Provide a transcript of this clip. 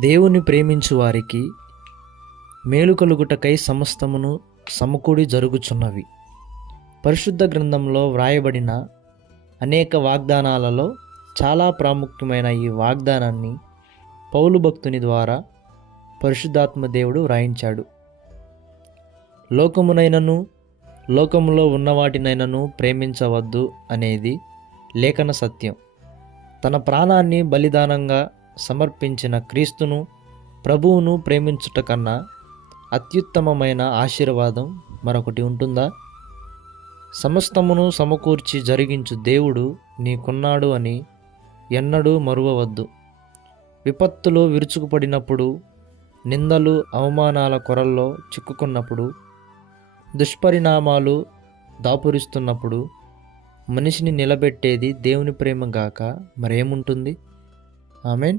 దేవుని ప్రేమించు వారికి మేలు కలుగుటకై సమస్తమును సమకూడి జరుగుచున్నవి. పరిశుద్ధ గ్రంథంలో వ్రాయబడిన అనేక వాగ్దానాలలో చాలా ప్రాముఖ్యమైన ఈ వాగ్దానాన్ని పౌలు భక్తుని ద్వారా పరిశుద్ధాత్మ దేవుడు వ్రాయించాడు. లోకమునైనను లోకములో ఉన్నవాటినైనను ప్రేమించవద్దు అనేది లేఖన సత్యం. తన ప్రాణాన్ని బలిదానంగా సమర్పించిన క్రీస్తును, ప్రభువును ప్రేమించుట కన్నా అత్యుత్తమమైన ఆశీర్వాదం మరొకటి ఉంటుందా? సమస్తమును సమకూర్చి జరిగించు దేవుడు నీకున్నాడు అని ఎన్నడూ మరువవద్దు. విపత్తులో విరుచుకుపడినప్పుడు, నిందలు అవమానాల కొరల్లో చిక్కుకున్నప్పుడు, దుష్పరిణామాలు దాపురిస్తున్నప్పుడు మనిషిని నిలబెట్టేది దేవుని ప్రేమ గాక మరేముంటుంది? ఆమేన్.